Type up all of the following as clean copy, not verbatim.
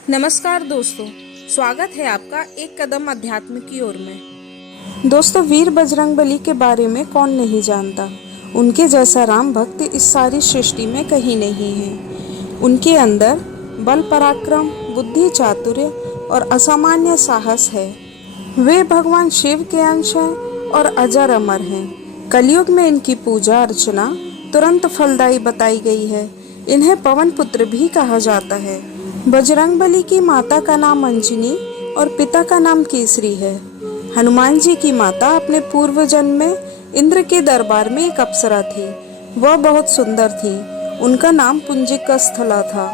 नमस्कार दोस्तों, स्वागत है आपका एक कदम अध्यात्म की ओर में। दोस्तों, वीर बजरंगबली के बारे में कौन नहीं जानता। उनके जैसा राम भक्त इस सारी सृष्टि में कहीं नहीं है। उनके अंदर बल पराक्रम, बुद्धि चातुर्य और असामान्य साहस है। वे भगवान शिव के अंश हैं और अजर अमर हैं। कलयुग में इनकी पूजा अर्चना तुरंत फलदायी बताई गई है। इन्हें पवन पुत्र भी कहा जाता है। बजरंगबली की माता का नाम अंजनी और पिता का नाम केसरी है। हनुमान जी की माता अपने पूर्व जन्म में इंद्र के दरबार में एक अप्सरा थी। वह बहुत सुंदर थी। उनका नाम पुंजिकस्थला था।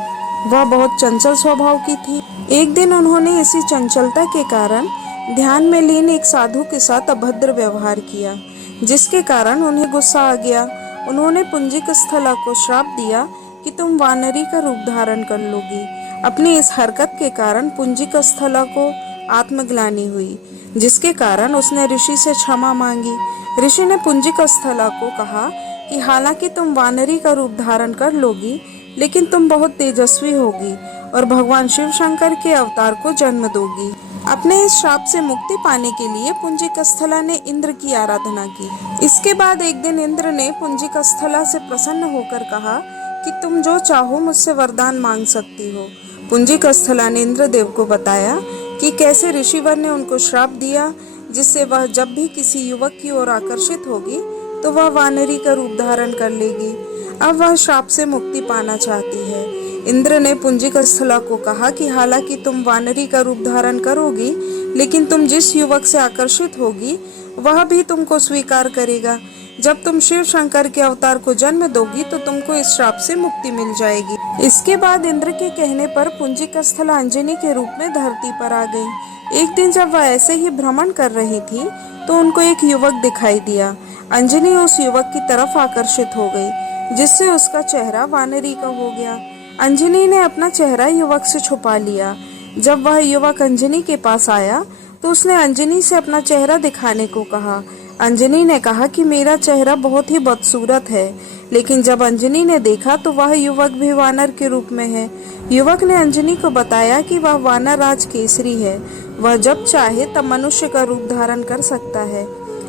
वह बहुत चंचल स्वभाव की थी। एक दिन उन्होंने इसी चंचलता के कारण ध्यान में लीन एक साधु के साथ अभद्र व्यवहार किया, जिसके कारण उन्हें गुस्सा आ गया। उन्होंने पुंजिकस्थला को श्राप दिया कि तुम वानरी का रूप धारण कर लोगी। अपनी इस हरकत के कारण पुंजिकस्थला को आत्मग्लानि हुई, जिसके कारण उसने ऋषि से क्षमा मांगी। ऋषि ने पुंजिकस्थला को कहा कि हालांकि तुम वानरी का रूप धारण कर लोगी, लेकिन तुम बहुत तेजस्वी होगी और भगवान शिव शंकर के अवतार को जन्म दोगी। अपने इस श्राप से मुक्ति पाने के लिए पुंजिकस्थला ने इंद्र की आराधना की। इसके बाद एक दिन इंद्र ने पुंजिकस्थला से प्रसन्न होकर कहा कि तुम जो चाहो मुझसे वरदान मांग सकती हो। पुंजिकस्थला ने इंद्रदेव को बताया कि कैसे ऋषिवर ने उनको श्राप दिया, जिससे वह जब भी किसी युवक की ओर आकर्षित होगी तो वह वानरी का रूप धारण कर लेगी। अब वह श्राप से मुक्ति पाना चाहती है। इंद्र ने पुंजिकस्थला को कहा कि हालांकि तुम वानरी का रूप धारण करोगी, लेकिन तुम जिस युवक से आकर्षित होगी वह भी तुमको स्वीकार करेगा। जब तुम शिव शंकर के अवतार को जन्म दोगी तो तुमको इस श्राप से मुक्ति मिल जाएगी। इसके बाद इंद्र के कहने पर पुंजिकस्थला अंजनी के रूप में धरती पर आ गई। एक दिन जब वह ऐसे ही भ्रमण कर रही थी तो उनको एक युवक दिखाई दिया। अंजनी उस युवक की तरफ आकर्षित हो गई, जिससे उसका चेहरा वानरी का हो गया। अंजनी ने अपना चेहरा युवक से छुपा लिया। जब वह युवक अंजनी के पास आया तो उसने अंजनी से अपना चेहरा दिखाने को कहा। अंजनी ने कहा कि मेरा चेहरा बहुत ही बदसूरत है, लेकिन जब अंजनी ने देखा तो वह युवक भी वानर के रूप में है। युवक ने अंजनी को बताया कि वह वानर राज केसरी है। वह जब चाहे तब मनुष्य का रूप धारण कर सकता है।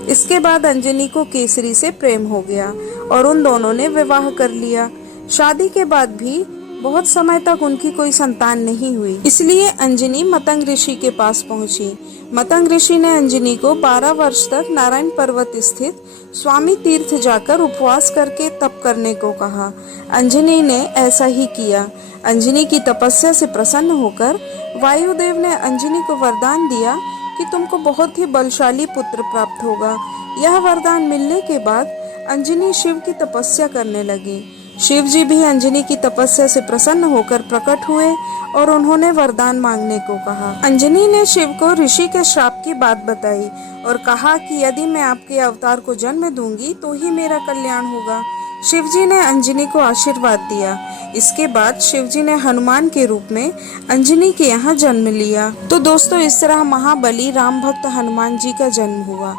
इसके बाद अंजनी को केसरी से प्रेम हो गया और उन दोनों ने विवाह कर लिया। शादी के बाद भी बहुत समय तक उनकी कोई संतान नहीं हुई, इसलिए अंजनी मतंग ऋषि के पास पहुंची। मतंग ऋषि ने अंजनी को 12 वर्ष तक नारायण पर्वत स्थित स्वामी तीर्थ जाकर उपवास करके तप करने को कहा। अंजनी ने ऐसा ही किया। अंजनी की तपस्या से प्रसन्न होकर वायुदेव ने अंजनी को वरदान दिया कि तुमको बहुत ही बलशाली पुत्र प्राप्त होगा। यह वरदान मिलने के बाद अंजनी शिव की तपस्या करने लगी। शिव जी भी अंजनी की तपस्या से प्रसन्न होकर प्रकट हुए और उन्होंने वरदान मांगने को कहा। अंजनी ने शिव को ऋषि के श्राप की बात बताई और कहा कि यदि मैं आपके अवतार को जन्म दूंगी तो ही मेरा कल्याण होगा। शिव जी ने अंजनी को आशीर्वाद दिया। इसके बाद शिव जी ने हनुमान के रूप में अंजनी के यहाँ जन्म लिया। तो दोस्तों, इस तरह महाबली राम भक्त हनुमान जी का जन्म हुआ।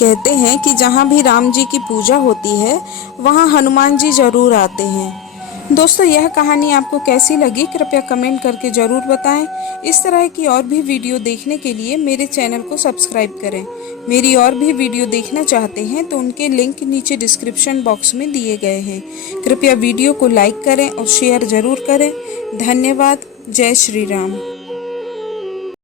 कहते हैं कि जहाँ भी राम जी की पूजा होती है वहाँ हनुमान जी जरूर आते हैं। दोस्तों, यह कहानी आपको कैसी लगी कृपया कमेंट करके ज़रूर बताएं। इस तरह की और भी वीडियो देखने के लिए मेरे चैनल को सब्सक्राइब करें। मेरी और भी वीडियो देखना चाहते हैं तो उनके लिंक नीचे डिस्क्रिप्शन बॉक्स में दिए गए हैं। कृपया वीडियो को लाइक करें और शेयर ज़रूर करें। धन्यवाद। जय श्री राम।